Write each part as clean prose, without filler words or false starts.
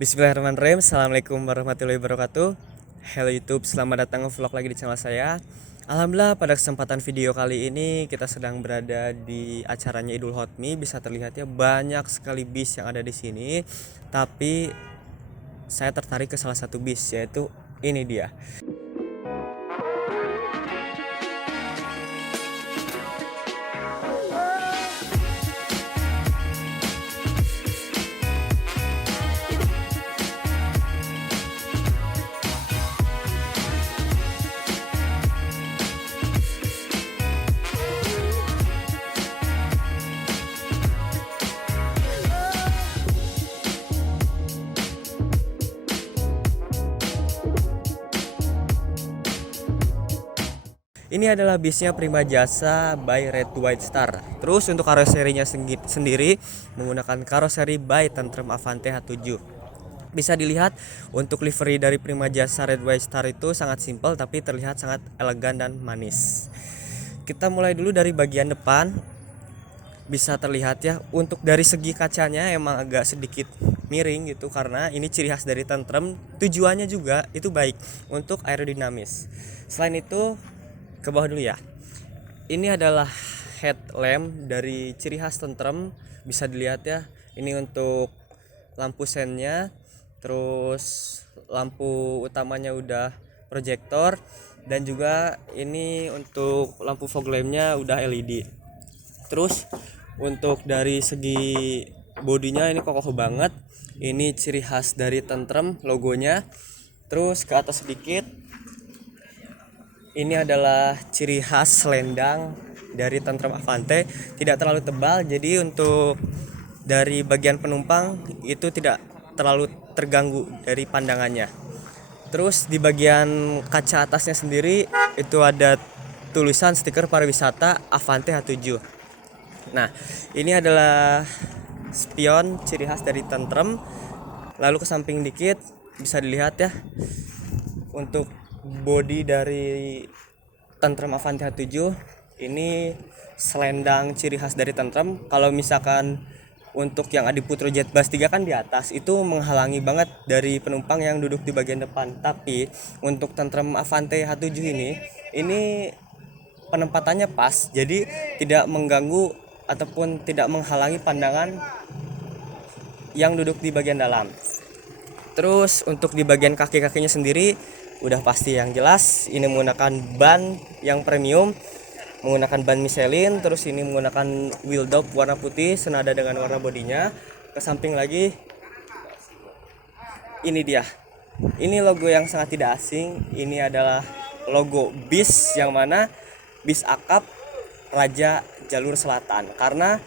Bismillahirrahmanirrahim. Assalamualaikum warahmatullahi wabarakatuh. Hello YouTube, selamat datang ke vlog lagi di channel saya. Alhamdulillah pada kesempatan video kali ini kita sedang berada di acaranya Idul Hotmi. Bisa terlihat ya banyak sekali bis yang ada di sini. Tapi saya tertarik ke salah satu bis, yaitu ini dia. Ini adalah bisnya Prima Jasa by Red White Star. Terus untuk karoserinya sendiri menggunakan karoseri by Tentrem Avante H7. Bisa dilihat untuk livery dari Prima Jasa Red White Star itu sangat simpel tapi terlihat sangat elegan dan manis. Kita mulai dulu dari bagian depan. Bisa terlihat ya, untuk dari segi kacanya emang agak sedikit miring gitu karena ini ciri khas dari Tentrem. Tujuannya juga itu baik untuk aerodinamis. Selain itu, ke bawah dulu ya. Ini adalah headlamp dari ciri khas Tentrem, bisa dilihat ya. Ini untuk lampu sennya, terus lampu utamanya udah proyektor, dan juga ini untuk lampu fog lampnya udah LED. Terus untuk dari segi bodinya ini kokoh banget. Ini ciri khas dari Tentrem logonya. Terus ke atas sedikit, ini adalah ciri khas selendang dari Tentrem Avante, tidak terlalu tebal, jadi untuk dari bagian penumpang itu tidak terlalu terganggu dari pandangannya. Terus di bagian kaca atasnya sendiri itu ada tulisan stiker pariwisata Avante H7. Nah, ini adalah spion ciri khas dari Tentrem. Lalu ke samping dikit bisa dilihat ya, untuk body dari Tentrem Avante H7 ini selendang ciri khas dari Tentrem. Kalau misalkan untuk yang Adiputro Jet Bus 3 kan di atas, itu menghalangi banget dari penumpang yang duduk di bagian depan. Tapi untuk Tentrem Avante H7 ini penempatannya pas, jadi tidak mengganggu ataupun tidak menghalangi pandangan yang duduk di bagian dalam. Terus untuk di bagian kaki-kakinya sendiri udah pasti yang jelas, ini menggunakan ban yang premium, menggunakan ban Michelin. Terus ini menggunakan wheel dop warna putih senada dengan warna bodinya. Ke samping lagi, ini dia. Ini logo yang sangat tidak asing. Ini adalah logo bis yang mana bis akap Raja Jalur Selatan. Karena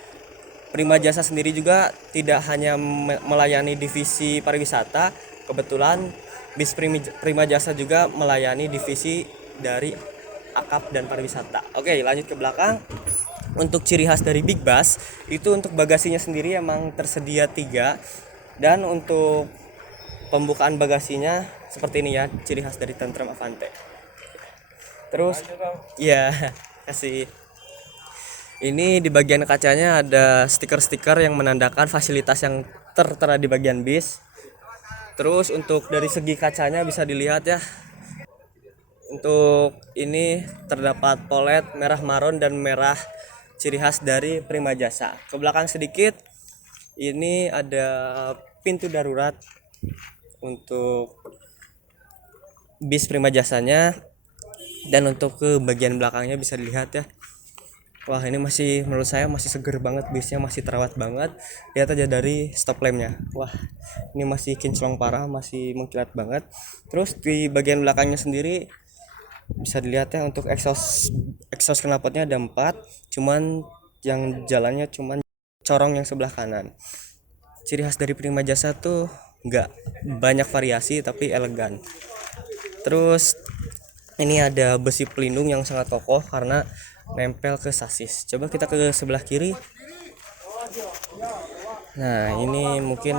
Prima Jasa sendiri juga tidak hanya melayani divisi pariwisata, kebetulan bis Prima Jasa juga melayani divisi dari akap dan pariwisata. Oke, lanjut ke belakang. Untuk ciri khas dari Big Bus itu untuk bagasinya sendiri emang tersedia 3, dan untuk pembukaan bagasinya seperti ini ya, ciri khas dari Tentrem Avante. Terus ya, kasih. Ini di bagian kacanya ada stiker-stiker yang menandakan fasilitas yang tertera di bagian bis. Terus untuk dari segi kacanya bisa dilihat ya, untuk ini terdapat polet merah maron dan merah, ciri khas dari Prima Jasa. Ke belakang sedikit, ini ada pintu darurat untuk bis Prima Jasanya. Dan untuk ke bagian belakangnya bisa dilihat ya, wah ini masih, menurut saya masih seger banget, bisnya masih terawat banget. Lihat aja dari stop lampnya, wah ini masih kinclong parah, masih mengkilat banget. Terus di bagian belakangnya sendiri bisa dilihat ya, untuk exhaust knalpotnya ada 4, cuman yang jalannya cuman corong yang sebelah kanan. Ciri khas dari Prima Jasa tuh nggak banyak variasi tapi elegan. Terus ini ada besi pelindung yang sangat kokoh karena nempel ke sasis. Coba kita ke sebelah kiri. Nah, ini mungkin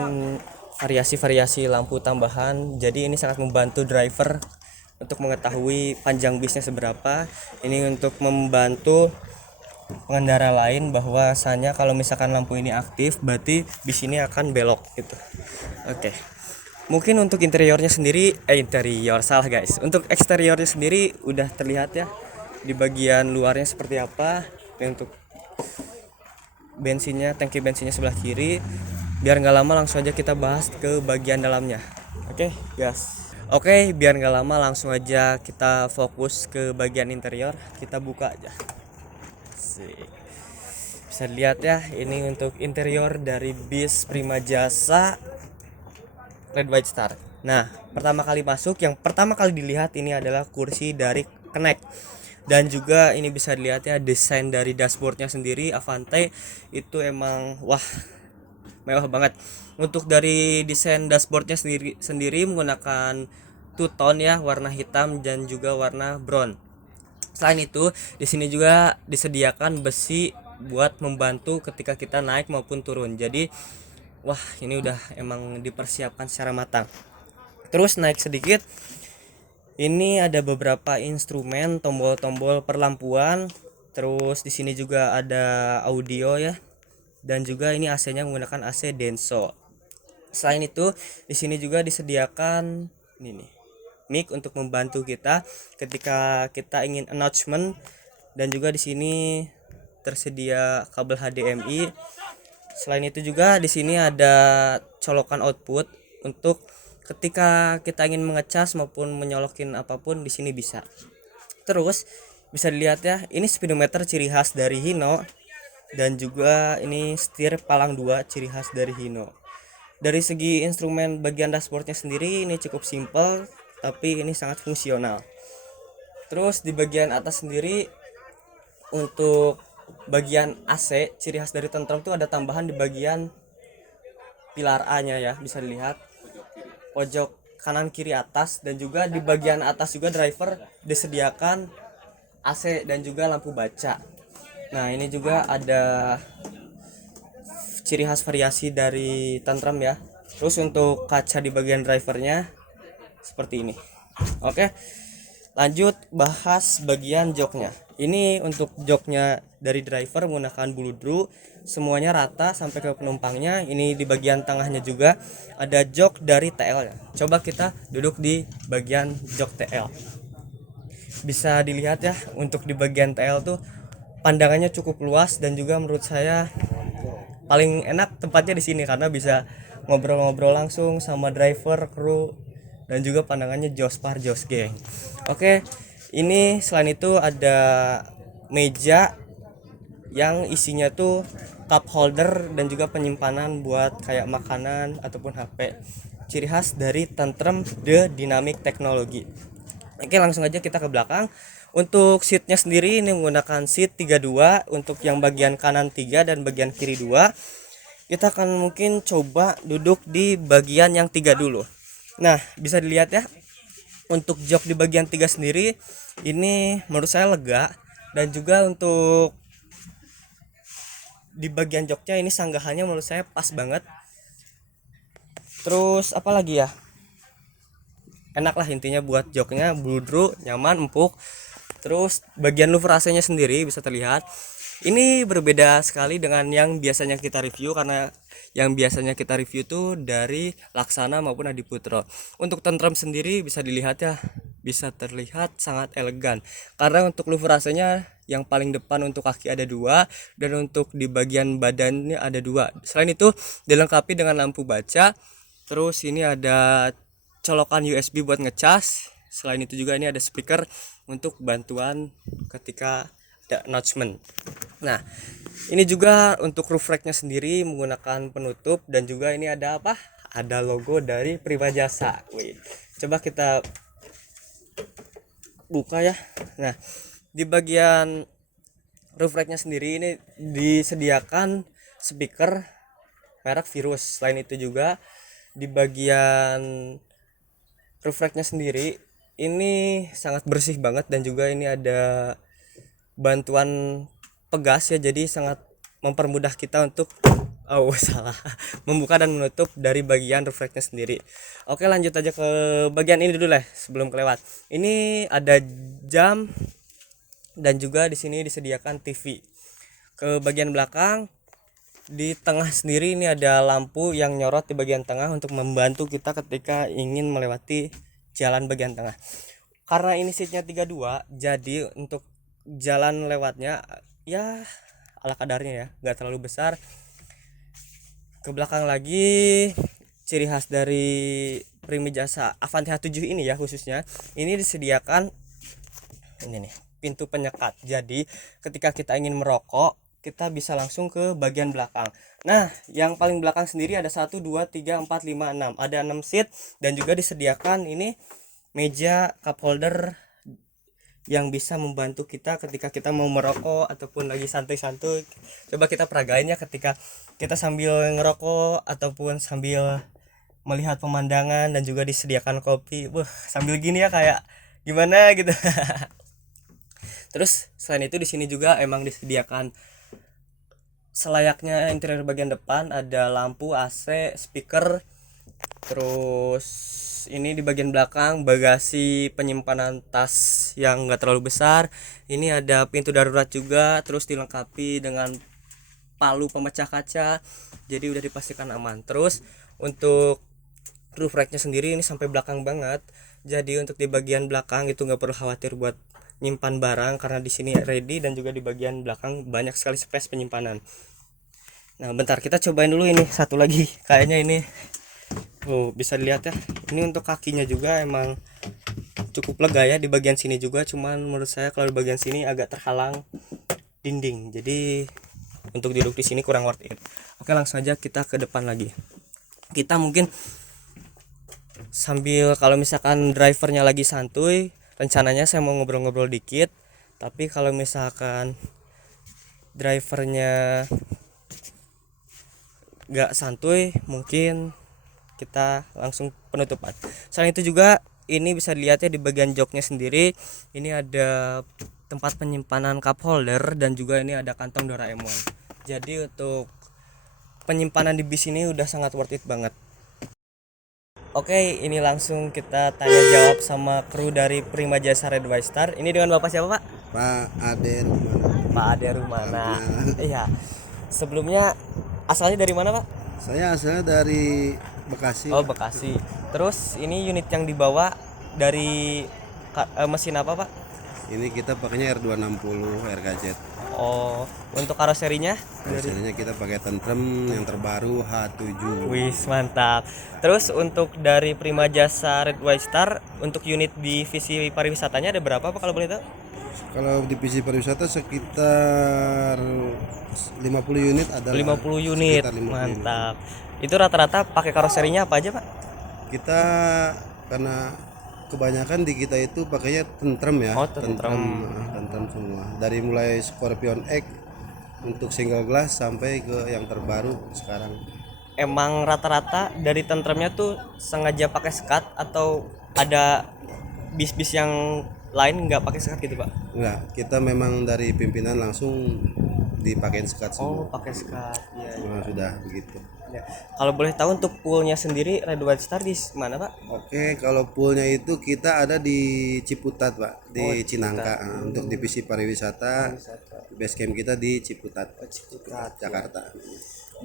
variasi-variasi lampu tambahan. Jadi ini sangat membantu driver untuk mengetahui panjang bisnya seberapa. Ini untuk membantu pengendara lain bahwasanya kalau misalkan lampu ini aktif berarti bis ini akan belok gitu. Oke. Mungkin untuk interiornya sendiri, interior salah guys. Untuk eksteriornya sendiri udah terlihat ya. Di bagian luarnya seperti apa. Dan untuk bensinnya, tangki bensinnya sebelah kiri. Biar nggak lama langsung aja kita bahas ke bagian dalamnya. Oke, gas. Oke, biar nggak lama langsung aja kita fokus ke bagian interior. Kita buka aja. Asik. Bisa dilihat ya, ini untuk interior dari bis Prima Jasa Red White Star. Nah, pertama kali masuk, yang pertama kali dilihat ini adalah kursi dari Connect. Dan juga ini bisa dilihat ya, desain dari dashboardnya sendiri Avante itu emang wah, mewah banget. Untuk dari desain dashboardnya sendiri menggunakan two tone ya, warna hitam dan juga warna brown. Selain itu, di sini juga disediakan besi buat membantu ketika kita naik maupun turun. Jadi, wah, ini udah emang dipersiapkan secara matang. Terus naik sedikit, ini ada beberapa instrumen, tombol-tombol perlampuan. Terus di sini juga ada audio ya. Dan juga ini AC-nya menggunakan AC Denso. Selain itu, di sini juga disediakan ini nih, mic untuk membantu kita ketika kita ingin announcement, dan juga di sini tersedia kabel HDMI. Selain itu juga di sini ada colokan output untuk ketika kita ingin mengecas maupun menyolokin apapun di sini bisa. Terus bisa dilihat ya, ini speedometer ciri khas dari Hino, dan juga ini setir palang 2 ciri khas dari Hino. Dari segi instrumen bagian dashboardnya sendiri ini cukup simple, tapi ini sangat fungsional. Terus di bagian atas sendiri untuk bagian AC ciri khas dari Tentram itu ada tambahan di bagian pilar A nya ya, bisa dilihat pojok kanan kiri atas, dan juga di bagian atas juga driver disediakan AC dan juga lampu baca. Nah, ini juga ada ciri khas variasi dari Tantrum ya. Terus untuk kaca di bagian drivernya seperti ini. Oke, lanjut bahas bagian joknya. Ini untuk joknya dari driver menggunakan buludru, semuanya rata sampai ke penumpangnya. Ini di bagian tengahnya juga ada jok dari TL ya. Coba kita duduk di bagian jok TL. Bisa dilihat ya, untuk di bagian TL tuh pandangannya cukup luas, dan juga menurut saya paling enak tempatnya di sini karena bisa ngobrol-ngobrol langsung sama driver, kru, dan juga pandangannya jos par jos geng. Oke, ini selain itu ada meja yang isinya tuh cup holder dan juga penyimpanan buat kayak makanan ataupun HP. Ciri khas dari Tantrum The Dynamic Technology. Oke, langsung aja kita ke belakang. Untuk seatnya sendiri ini menggunakan seat 32, untuk yang bagian kanan 3 dan bagian kiri 2. Kita akan mungkin coba duduk di bagian yang 3 dulu. Nah, bisa dilihat ya, untuk jok di bagian 3 sendiri ini menurut saya lega, dan juga untuk di bagian joknya ini sanggahannya menurut saya pas banget. Terus apa lagi ya, enak lah intinya buat joknya, bludru, nyaman, empuk. Terus bagian louver AC-nya sendiri bisa terlihat. Ini berbeda sekali dengan yang biasanya kita review, karena yang biasanya kita review itu dari Laksana maupun Adiputro. Untuk Tantrum sendiri bisa dilihat ya, bisa terlihat sangat elegan. Karena untuk louver AC-nya yang paling depan untuk kaki ada 2, dan untuk di bagian badannya ada 2. Selain itu dilengkapi dengan lampu baca. Terus ini ada colokan USB buat ngecas. Selain itu juga ini ada speaker untuk bantuan ketika ada announcement. Nah, ini juga untuk roof racknya sendiri menggunakan penutup, dan juga ini ada apa? Ada logo dari Prima Jasa. Wih, coba kita buka ya. Nah, di bagian roof racknya sendiri ini disediakan speaker merek Virus. Selain itu juga di bagian roof racknya sendiri ini sangat bersih banget, dan juga ini ada bantuan pegas ya, jadi sangat mempermudah kita untuk salah membuka dan menutup dari bagian roof racknya sendiri. Oke, lanjut aja ke bagian ini dulu lah sebelum kelewat. Ini ada jam, dan juga di sini disediakan TV. Ke bagian belakang Di tengah sendiri ini ada lampu yang nyorot di bagian tengah untuk membantu kita ketika ingin melewati jalan bagian tengah. Karena ini seatnya 32, jadi untuk jalan lewatnya ya ala kadarnya ya, nggak terlalu besar. Ke belakang lagi, ciri khas dari Prima Jasa Avante H7 ini ya khususnya, ini disediakan ini nih, pintu penyekat. Jadi ketika kita ingin merokok, kita bisa langsung ke bagian belakang. Nah, yang paling belakang sendiri ada 1 2 3 4 5 6. Ada 6 seat dan juga disediakan ini meja cup holder yang bisa membantu kita ketika kita mau merokok ataupun lagi santai-santai. Coba kita peragain ya ketika kita sambil ngerokok ataupun sambil melihat pemandangan dan juga disediakan kopi. Wah, sambil gini ya kayak gimana gitu. Terus selain itu di sini juga emang disediakan selayaknya interior bagian depan, ada lampu, AC, speaker. Terus ini di bagian belakang bagasi penyimpanan tas yang enggak terlalu besar. Ini ada pintu darurat juga, terus dilengkapi dengan palu pemecah kaca. Jadi udah dipastikan aman. Terus untuk roof racknya sendiri ini sampai belakang banget. Jadi untuk di bagian belakang itu nggak perlu khawatir buat nyimpan barang karena di sini ready, dan juga di bagian belakang banyak sekali space penyimpanan. Nah, bentar kita cobain dulu ini satu lagi. Kayaknya ini bisa dilihat ya. Ini untuk kakinya juga emang cukup lega ya di bagian sini juga, cuman menurut saya kalau di bagian sini agak terhalang dinding. Jadi untuk duduk di sini kurang worth it. Oke, langsung aja kita ke depan lagi. Kita mungkin sambil kalau misalkan drivernya lagi santuy, rencananya saya mau ngobrol-ngobrol dikit. Tapi kalau misalkan drivernya gak santuy, mungkin kita langsung penutupan. Selain itu juga ini bisa dilihat ya di bagian joknya sendiri, ini ada tempat penyimpanan cup holder dan juga ini ada kantong Doraemon. Jadi untuk penyimpanan di bis ini udah sangat worth it banget. Oke, ini langsung kita tanya jawab sama kru dari Prima Jasa Red White Star. Ini dengan Bapak siapa, Pak? Pak Ade Rumana. Pak Ade Rumana. Iya. Sebelumnya asalnya dari mana, Pak? Saya asalnya dari Bekasi. Oh, Bekasi. Terus ini unit yang dibawa dari mesin apa, Pak? Ini kita pakainya R260 RKZ. Oh, untuk karoserinya? Biasanya kita pakai Tentrem yang terbaru H7. Wis, mantap. Terus untuk dari Prima Jasa Red White Star, untuk unit divisi pariwisatanya ada berapa, Pak, kalau boleh tahu? Kalau divisi pariwisata sekitar 50 unit ada. 50 unit. Mantap. Itu rata-rata pakai karoserinya apa aja, Pak? Kita karena kebanyakan di kita itu pakainya Tentrem ya. Oh, Tentrem. Tentrem semua. Dari mulai Scorpion X untuk single glass sampai ke yang terbaru sekarang. Emang rata-rata dari Tentremnya tuh sengaja pakai sekat atau ada bis-bis yang lain nggak pakai sekat gitu, Pak? Enggak, kita memang dari pimpinan langsung dipakein sekat Oh, semua. pakai sekat. Iya. Memang sudah begitu. Ya. Kalau boleh tahu untuk poolnya sendiri Red White Star di mana, Pak? Oke, kalau poolnya itu kita ada di Ciputat, Pak, di Cinangka. Untuk divisi pariwisata, base camp kita di Ciputat, Jakarta.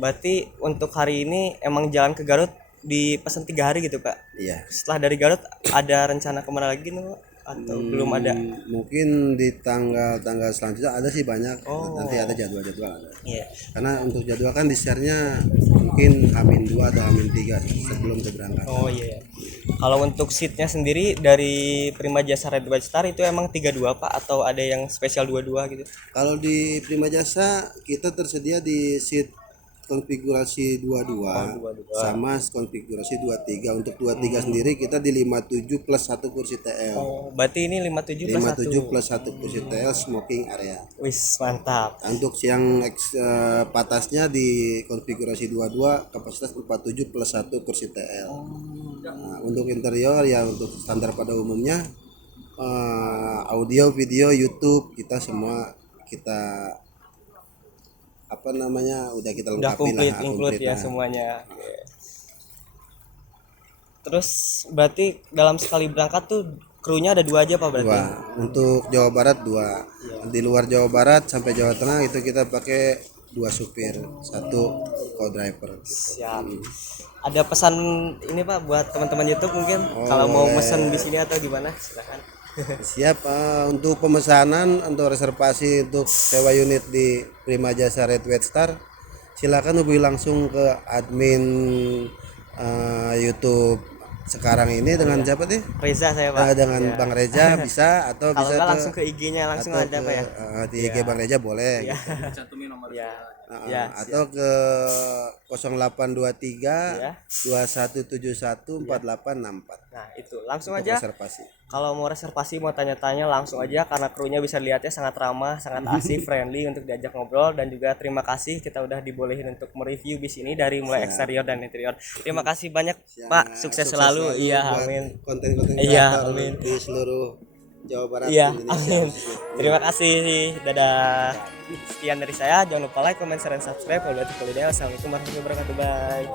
Berarti untuk hari ini emang jalan ke Garut dipesan 3 hari gitu, Pak? Iya. Setelah dari Garut ada rencana kemana lagi nih, Pak? Atau belum ada? Mungkin di tanggal selanjutnya ada sih banyak. Nanti ada jadwal-jadwal ada. Iya. Karena untuk jadwal kan di-share-nya mungkin H-2 atau H-3 sebelum keberangkatan. Oh iya. Kalau untuk seatnya sendiri dari Prima Jasa Red White Star itu emang 32, Pak, atau ada yang spesial 22 gitu? Kalau di Prima Jasa kita tersedia di seat konfigurasi 22 sama konfigurasi 23. Untuk 23 sendiri kita di 57 plus 1 kursi TL. Oh, berarti ini 57 plus 57 plus 1 kursi TL smoking area. Wis, mantap. Untuk yang patasnya di konfigurasi 22 kapasitas 47 plus 1 kursi TL. Nah, untuk interior ya untuk standar pada umumnya audio, video, YouTube kita semua kita udah kita Udah lengkapi lah, komplit ya semuanya. Terus berarti dalam sekali berangkat tuh krunya ada 2 aja, Pak, berarti? 2. Untuk Jawa Barat 2. Di luar Jawa Barat sampai Jawa Tengah itu kita pakai 2 supir, 1 co-driver gitu. Siap. Ada pesan ini Pak buat teman-teman YouTube mungkin kalau mau boleh. mesen di sini atau gimana? Silakan. Siap, untuk pemesanan untuk reservasi untuk sewa unit di Prima Jasa Red White Star silakan hubungi langsung ke admin YouTube sekarang ini dengan siapa nih? Reza saya Pak. Dengan Iya. Bang Reza bisa atau Kalau bisa enggak ke langsung ke IG-nya langsung atau ada ke, Pak ya. di IG Bang Reza boleh. Iya. Cantumin nomor Iya. Iya, atau ke 0823 Iya. 2171 4864 Nah, itu langsung untuk aja. reservasi. Kalau mau reservasi mau tanya-tanya langsung aja karena krunya bisa lihatnya sangat ramah, sangat asik, friendly untuk diajak ngobrol dan juga terima kasih kita udah dibolehin untuk mereview bis ini dari mulai eksterior dan interior. Terima kasih banyak Pak, sukses selalu. Iya, buat amin. konten-konten Iya, kreator amin. di seluruh Jawa Barat Iya, Indonesia. amin. Terima kasih. Dadah. Sekian dari saya. Jangan lupa like, comment, share, dan subscribe. Wassalamualaikum warahmatullahi wabarakatuh. Bye.